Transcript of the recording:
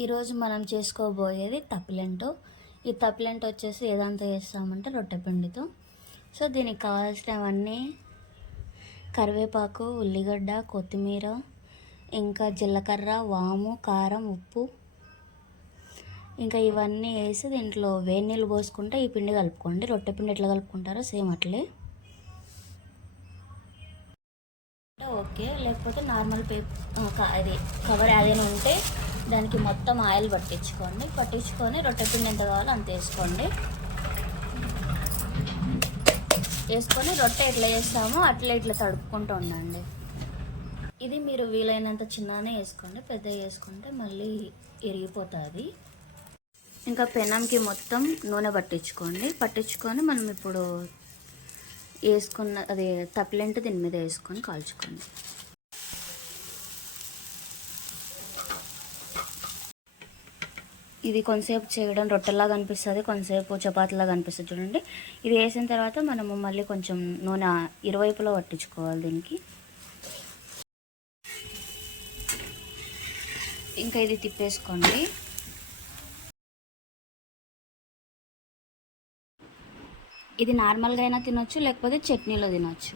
ఈరోజు మనం చేసుకోబోయేది తప్పిలెంటు. ఈ తప్పిలెంటు వచ్చేసి ఏదంతా చేస్తామంటే రొట్టె పిండితో. సో దీనికి కావాల్సినవన్నీ కరివేపాకు, ఉల్లిగడ్డ, కొత్తిమీర, ఇంకా జీలకర్ర, వాము, కారం, ఉప్పు, ఇంకా ఇవన్నీ వేసి దీంట్లో వేడి నీళ్ళు పోసుకుంటే ఈ పిండి కలుపుకోండి. రొట్టె పిండి ఎట్లా కలుపుకుంటారో సేమ్ అట్లే. ఓకే, లేకపోతే నార్మల్ అది కవర్ ఏదైనా ఉంటే దానికి మొత్తం ఆయిల్ పట్టించుకొని రొట్టె పిండి ఎంత కావాలో అంత వేసుకొని రొట్టె ఎట్లా చేస్తామో అట్లా ఇట్లా తడుపుకుంటూ ఉండండి. ఇది మీరు వీలైనంత చిన్ననే వేసుకోండి, పెద్ద వేసుకుంటే మళ్ళీ ఇరిగిపోతుంది. ఇంకా పెనంకి మొత్తం నూనె పట్టించుకొని మనం ఇప్పుడు వేసుకున్న అది తప్పిలెంటు దీని మీద వేసుకొని కాల్చుకోండి. ఇది కొంతసేపు చేయడం రొట్టెలాగా అనిపిస్తుంది, కొంతసేపు చపాతీలాగా అనిపిస్తుంది. చూడండి, ఇది వేసిన తర్వాత మనము మళ్ళీ కొంచెం నూనె ఇరువైపులా పట్టించుకోవాలి దీనికి. ఇంకా ఇది తిప్పేసుకోండి. ఇది నార్మల్గా అయినా తినొచ్చు, లేకపోతే చట్నీలో తినొచ్చు.